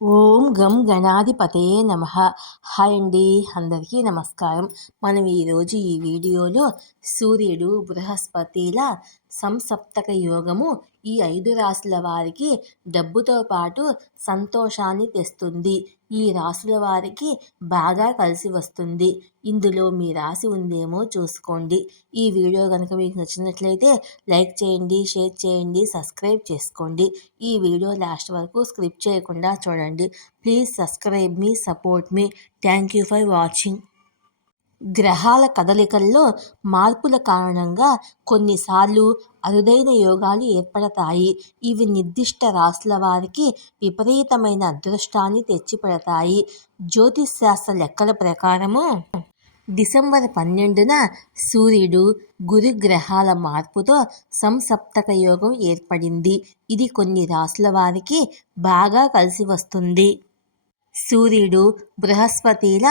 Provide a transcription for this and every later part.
ఓం గం గణాధిపతయే నమః. హాయ్ అండి, అందరికీ నమస్కారం. మనం ఈరోజు ఈ వీడియోలో సూర్యుడు బృహస్పతిల సంసప్తక యోగము ఈ 5 రాశుల వారికి డబ్బుతో పాటు సంతోషాన్ని తెస్తుంది. ఈ రాశుల వారికి బాగా కలిసి వస్తుంది. ఇందులో మీ రాశి ఉందేమో చూసుకోండి. ఈ వీడియో కనుక మీకు నచ్చినట్లయితే లైక్ చేయండి, షేర్ చేయండి, సబ్స్క్రైబ్ చేసుకోండి. ఈ వీడియో లాస్ట్ వరకు స్క్రిప్ట్ చేయకుండా చూడండి. Please subscribe me, support me. Thank you for watching. గ్రహాల కదలికల్లో మార్పుల కారణంగా కొన్నిసార్లు అరుదైన యోగాలు ఏర్పడతాయి. ఇవి నిర్దిష్ట రాశుల వారికి విపరీతమైన అదృష్టాన్ని తెచ్చిపెడతాయి. జ్యోతిష్ శాస్త్ర లెక్కల ప్రకారము డిసెంబర్ 12న సూర్యుడు గురు గ్రహాల మార్పుతో సంసప్తక యోగం ఏర్పడింది. ఇది కొన్ని రాశుల వారికి బాగా కలిసి వస్తుంది. సూర్యుడు బృహస్పతిల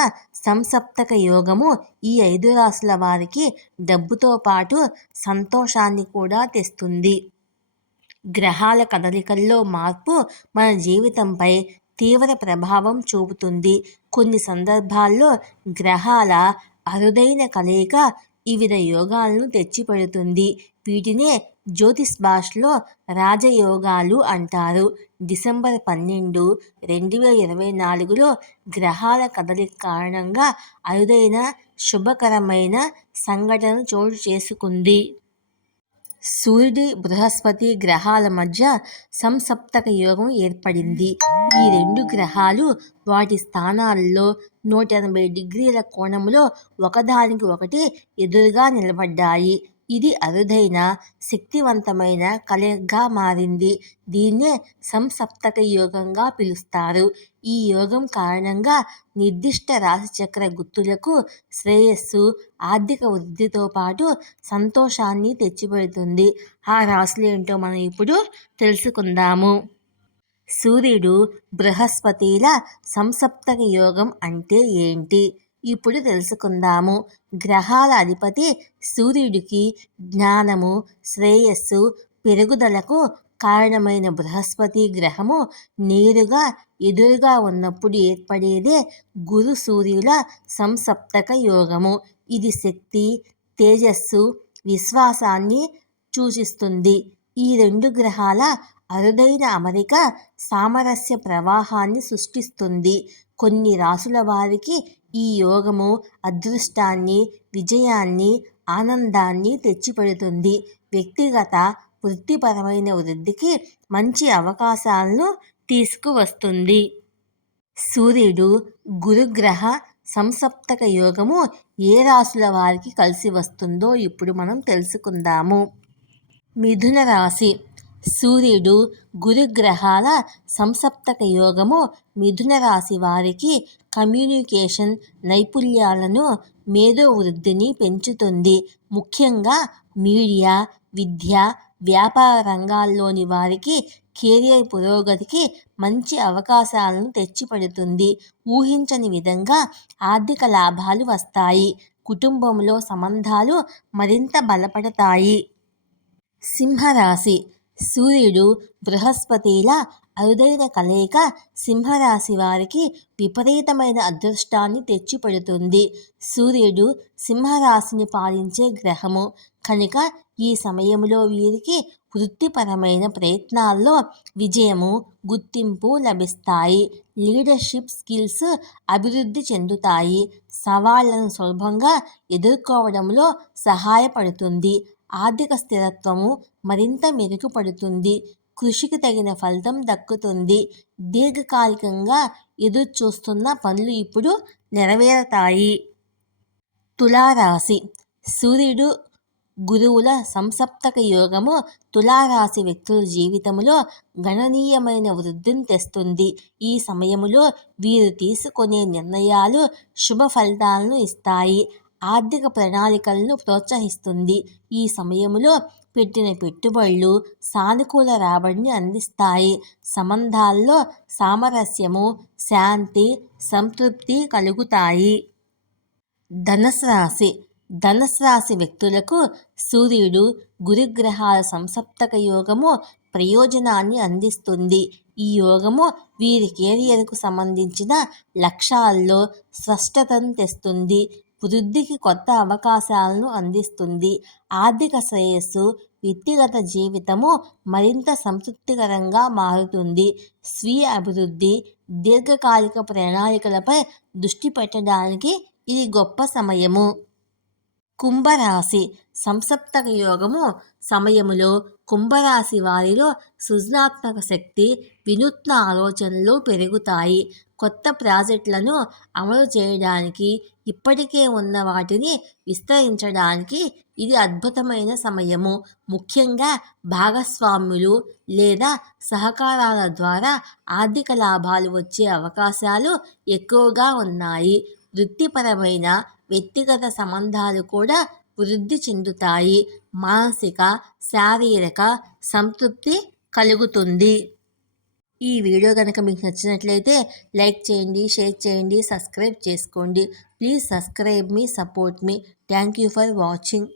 సంసప్తక యోగము ఈ 5 రాశుల వారికి డబ్బుతో పాటు సంతోషాన్ని కూడా తెస్తుంది. గ్రహాల కదలికల్లో మార్పు మన జీవితంపై తీవ్ర ప్రభావం చూపుతుంది. కొన్ని సందర్భాల్లో గ్రహాల అరుదైన కలయిక వివిధ యోగాలను తెచ్చిపెడుతుంది. వీటినే జ్యోతిష్ భాషలో రాజయోగాలు అంటారు. డిసెంబర్ 12, 2024లో గ్రహాల కదలిక కారణంగా అరుదైన శుభకరమైన సంఘటన చోటు చేసుకుంది. సూర్యుడి బృహస్పతి గ్రహాల మధ్య సంసప్తక యోగం ఏర్పడింది. ఈ 2 గ్రహాలు వాటి స్థానాల్లో 180 డిగ్రీల కోణంలో ఒకదానికి ఒకటి ఎదురుగా నిలబడ్డాయి. ఇది అరుదైన శక్తివంతమైన కలయికగా మారింది. దీన్నే సంసప్తక యోగంగా పిలుస్తారు. ఈ యోగం కారణంగా నిర్దిష్ట రాశిచక్ర గుర్తులకు శ్రేయస్సు, ఆర్థిక వృద్ధితో పాటు సంతోషాన్ని తెచ్చిపెడుతుంది. ఆ రాశులు ఏంటో మనం ఇప్పుడు తెలుసుకుందాము. సూర్యుడు బృహస్పతిల సంసప్తక యోగం అంటే ఏంటి? ఇప్పుడు తెలుసుకుందాము. గ్రహాల అధిపతి సూర్యుడికి జ్ఞానము, శ్రేయస్సు, పెరుగుదలకు కారణమైన బృహస్పతి గ్రహము నేరుగా ఎదురుగా ఉన్నప్పుడు ఏర్పడేదే గురు సూర్యుల సంసప్తక యోగము. ఇది శక్తి, తేజస్సు, విశ్వాసాన్ని సూచిస్తుంది. ఈ 2 గ్రహాల అరుదైన అమరిక సామరస్య ప్రవాహాన్ని సృష్టిస్తుంది. కొన్ని రాశుల వారికి ఈ యోగము అదృష్టాన్ని, విజయాన్ని, ఆనందాన్ని తెచ్చిపెడుతుంది. వ్యక్తిగత, వృత్తిపరమైన వృద్ధికి మంచి అవకాశాలను తీసుకువస్తుంది. సూర్యుడు గురుగ్రహ సంసప్తక యోగము ఏ రాశుల వారికి కలిసి వస్తుందో ఇప్పుడు మనం తెలుసుకుందాము. మిథున రాశి. సూర్యుడు గురుగ్రహాల సంసప్తక యోగము మిథున రాశి వారికి కమ్యూనికేషన్ నైపుణ్యాలను, మేధో వృద్ధిని పెంచుతుంది. ముఖ్యంగా మీడియా, విద్య, వ్యాపార రంగాల్లోని వారికి కెరీర్ పురోగతికి మంచి అవకాశాలను తెచ్చిపెడుతుంది. ఊహించని విధంగా ఆర్థిక లాభాలు వస్తాయి. కుటుంబంలో సంబంధాలు మరింత బలపడతాయి. సింహరాశి. సూర్యుడు బృహస్పతిల అరుదైన కలయిక సింహరాశి వారికి విపరీతమైన అదృష్టాన్ని తెచ్చిపెడుతుంది. సూర్యుడు సింహరాశిని పాలించే గ్రహము కనుక ఈ సమయంలో వీరికి వృత్తిపరమైన ప్రయత్నాల్లో విజయము, గుర్తింపు లభిస్తాయి. లీడర్షిప్ స్కిల్స్ అభివృద్ధి చెందుతాయి. సవాళ్లను సులభంగా ఎదుర్కోవడంలో సహాయపడుతుంది. ఆర్థిక స్థిరత్వము మరింత మెరుగుపడుతుంది. కృషికి తగిన ఫలితం దక్కుతుంది. దీర్ఘకాలికంగా ఎదురుచూస్తున్న పనులు ఇప్పుడు నెరవేరతాయి. తులారాశి. సూర్యుడు గురువుల సంసప్తక యోగము తులారాశి వ్యక్తుల జీవితంలో గణనీయమైన వృద్ధిని తెస్తుంది. ఈ సమయంలో వీరు తీసుకునే నిర్ణయాలు శుభ ఫలితాలను ఇస్తాయి. ఆర్థిక ప్రణాళికలను ప్రోత్సహిస్తుంది. ఈ సమయంలో పెట్టిన పెట్టుబడులు సానుకూల రాబడిని అందిస్తాయి. సంబంధాల్లో సామరస్యము, శాంతి, సంతృప్తి కలుగుతాయి. ధనుసు రాశి. ధనుసు రాశి వ్యక్తులకు సూర్యుడు గురుగ్రహాల సంసప్తక యోగము ప్రయోజనాన్ని అందిస్తుంది. ఈ యోగము వీరి కెరియర్కు సంబంధించిన లక్ష్యాల్లో స్పష్టతను తెస్తుంది, వృద్ధికి కొత్త అవకాశాలను అందిస్తుంది. ఆర్థిక శ్రేయస్సు, వ్యక్తిగత జీవితము మరింత సంతృప్తికరంగా మారుతుంది. స్వీయ అభివృద్ధి, దీర్ఘకాలిక ప్రణాళికలపై దృష్టి పెట్టడానికి ఇది గొప్ప సమయము. కుంభరాశి సంసప్తక యోగము సమయములో కుంభరాశి వారిలో సృజనాత్మక శక్తి, వినూత్న ఆలోచనలు పెరుగుతాయి. కొత్త ప్రాజెక్టులను అమలు చేయడానికి, ఇప్పటికే ఉన్న వాటిని విస్తరించడానికి ఇది అద్భుతమైన సమయము. ముఖ్యంగా భాగస్వాములు లేదా సహకారాల ద్వారా ఆర్థిక లాభాలు వచ్చే అవకాశాలు ఎక్కువగా ఉన్నాయి. వృత్తిపరమైన, వ్యక్తిగత సంబంధాలు కూడా వృద్ధి చెందుతాయి. మానసిక, శారీరక సంతృప్తి కలుగుతుంది. ఈ వీడియో కనుక మీకు నచ్చినట్లయితే లైక్ చేయండి, షేర్ చేయండి, సబ్స్క్రైబ్ చేసుకోండి. Please subscribe me, support me. Thank you for watching.